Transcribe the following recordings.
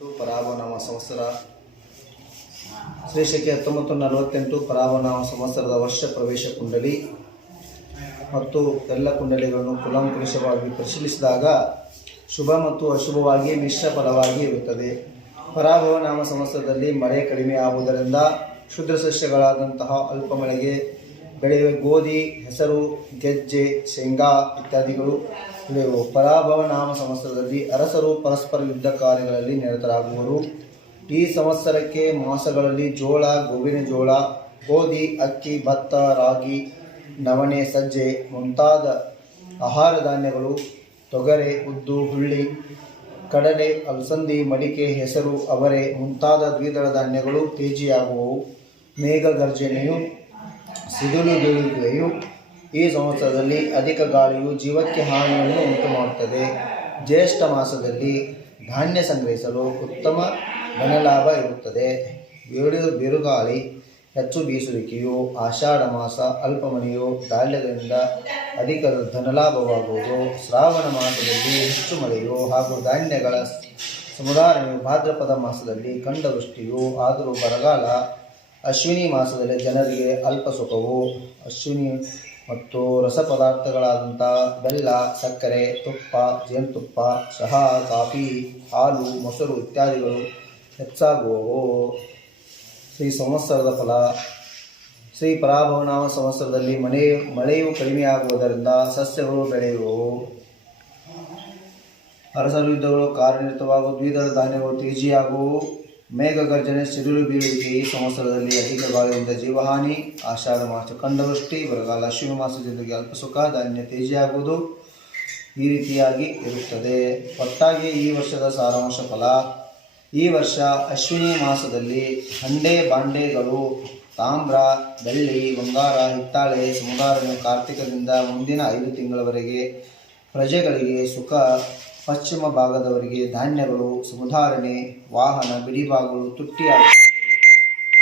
ಪರಾಭವನಾಮ ಸಂವತ್ಸರ ಶ್ರೀ ಶಕೆ 1948 ಪರಾಭವನಾಮ ಸಂವತ್ಸರದ ವರ್ಷ ಪ್ರವೇಶ ಕುಂಡಲಿ ಮತ್ತು ಎಲ್ಲ ಕುಂಡಲಿಗಳನ್ನು ಕುಲಂಕುಷವಾಗಿ ಪರಿಶೀಲಿಸಿದಾಗ ಶುಭ ಮತ್ತು ಅಶುಭವಾಗಿ ಮಿಶ್ರ ಫಲವಾಗಿ ಇರುತ್ತದೆ. ಪರಾಭವನಾಮ ಸಂವತ್ಸರದಲ್ಲಿ ಮಳೆ ಕಡಿಮೆ ಆಗುವುದರಿಂದ ಕ್ಷುದ್ರ ಸಸ್ಯಗಳಾದಂತಹ ಅಲ್ಪ ಮಳೆಗೆ ಬೆಳೆಯುವ ಗೋಧಿ, ಹೆಸರು, ಗೆಜ್ಜೆ, ಶೇಂಗಾ ಇತ್ಯಾದಿಗಳು ಬೆಳೆಯುವು. ಪರಾಭವನಾಮ ಸಂವತ್ಸರದಲ್ಲಿ ಅರಸರು ಪರಸ್ಪರ ಯುದ್ಧ ಕಾರ್ಯಗಳಲ್ಲಿ ನಿರತರಾಗುವರು. ಈ ಸಂವತ್ಸರಕ್ಕೆ ಮಾಸಗಳಲ್ಲಿ ಜೋಳ, ಗೋವಿನ ಜೋಳ, ಗೋಧಿ, ಅಕ್ಕಿ, ಭತ್ತ, ರಾಗಿ, ನವಣೆ, ಸಜ್ಜೆ ಮುಂತಾದ ಆಹಾರ ಧಾನ್ಯಗಳು, ತೊಗರೆ, ಉದ್ದು, ಹುಳ್ಳಿ, ಕಡಲೆ, ಅಲಸಂದಿ, ಮಡಿಕೆ, ಹೆಸರು, ಅವರೆ ಮುಂತಾದ ದ್ವಿದಳ ಧಾನ್ಯಗಳು ತೇಜಿಯಾಗುವವು. ಮೇಘ ಗರ್ಜನೆಯು, ಸಿಡಿಲು ಬೀಳುವಿಕೆಯು ಈ ಸಂವತ್ಸರದಲ್ಲಿ ಅಧಿಕ ಗಾಳಿಯು ಜೀವಕ್ಕೆ ಹಾನಿಯನ್ನು ಉಂಟುಮಾಡುತ್ತದೆ. ಜ್ಯೇಷ್ಠ ಮಾಸದಲ್ಲಿ ಧಾನ್ಯ ಸಂಗ್ರಹಿಸಲು ಉತ್ತಮ ಧನಲಾಭ ಇರುತ್ತದೆ. ಬಿರುಗಾಳಿ ಹೆಚ್ಚು ಬೀಸುವಿಕೆಯು ಆಷಾಢ ಮಾಸ ಅಲ್ಪ ಮಳೆಯು ಧಾನ್ಯದಿಂದ ಅಧಿಕ ಧನಲಾಭವಾಗುವುದು. ಶ್ರಾವಣ ಮಾಸದಲ್ಲಿ ಹೆಚ್ಚು ಮಳೆಯು ಹಾಗೂ ಧಾನ್ಯಗಳ ಸಮುದಾರಣೆಯು ಭಾದ್ರಪದ ಮಾಸದಲ್ಲಿ ಕಂಡವೃಷ್ಟಿಯು ಆದರೂ ಬರಗಾಲ. ಅಶ್ವಿನಿ ಮಾಸದಲ್ಲಿ ಜನರಿಗೆ ಅಲ್ಪ ಸುಖವು. ಅಶ್ವಿನಿ ಮತ್ತು ರಸ ಪದಾರ್ಥಗಳಾದಂಥ ಬೆಲ್ಲ, ಸಕ್ಕರೆ, ತುಪ್ಪ, ಜೇನುತುಪ್ಪ, ಚಹಾ, ಕಾಫಿ, ಹಾಲು, ಮೊಸರು ಇತ್ಯಾದಿಗಳು ಹೆಚ್ಚಾಗುವವು. ಶ್ರೀ ಸಂವತ್ಸರದ ಫಲ. ಶ್ರೀ ಪರಾಭವನಾಮ ಸಂವತ್ಸರದಲ್ಲಿ ಮಳೆಯು ಕಡಿಮೆಯಾಗುವುದರಿಂದ ಸಸ್ಯಗಳು ಬೆಳೆಯುವವು. ಅರಸರ ಯುದ್ಧಗಳು ಕಾರ್ಯನಿರತವಾಗುವ, ದ್ವಿದಳ ಧಾನ್ಯಗಳು ತೇಜಿಯಾಗುವು. ಮೇಘ ಗರ್ಜನೆ, ಸಿಡಿಲು ಬೀಳುವಿಕೆ ಈ ಸಂವತ್ಸರದಲ್ಲಿ ಅಧಿಕ ಗಾಳಿಯಿಂದ ಜೀವಹಾನಿ. ಆಷಾಢ ಮಾಸ ಕಂಡವೃಷ್ಟಿ, ಬರಗಾಲ. ಅಶ್ವಿನಿ ಮಾಸದೊಂದಿಗೆ ಅಲ್ಪ ಸುಖ, ಧಾನ್ಯ ತೇಜಿಯಾಗುವುದು. ಈ ರೀತಿಯಾಗಿ ಇರುತ್ತದೆ. ಒಟ್ಟಾಗಿ ಈ ವರ್ಷದ ಸಾರಾಂಶ ಫಲ. ಈ ವರ್ಷ ಅಶ್ವಿನಿ ಮಾಸದಲ್ಲಿ ಹಂಡೆ ಬಾಂಡೆಗಳು, ತಾಮ್ರ, ಬೆಳ್ಳಿ, ಬಂಗಾರ, ಹಿತ್ತಾಳೆ ಸಮುದಾಯ ಕಾರ್ತಿಕದಿಂದ ಮುಂದಿನ 5 ತಿಂಗಳವರೆಗೆ ಪ್ರಜೆಗಳಿಗೆ ಸುಖ. ಪಶ್ಚಿಮ ಭಾಗದವರಿಗೆ ಧಾನ್ಯಗಳು, ಸಮುದಾರಣೆ, ವಾಹನ, ಬಿಡಿಭಾಗಗಳು ತುಟ್ಟಿಯಾಗುತ್ತವೆ.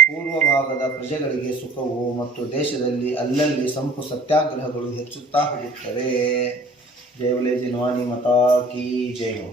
ಪೂರ್ವ ಭಾಗದ ಪ್ರಜೆಗಳಿಗೆ ಸುಖವು ಮತ್ತು ದೇಶದಲ್ಲಿ ಅಲ್ಲಲ್ಲಿ ಸಂಪು ಸತ್ಯಾಗ್ರಹಗಳು ಹೆಚ್ಚುತ್ತಾ ಹೋಗುತ್ತವೆ. ಜೈ ವಲಯ ಜಿನ್ವಾನಿ ಮಾತಾ ಕೀ ಜೈ ಹೋ.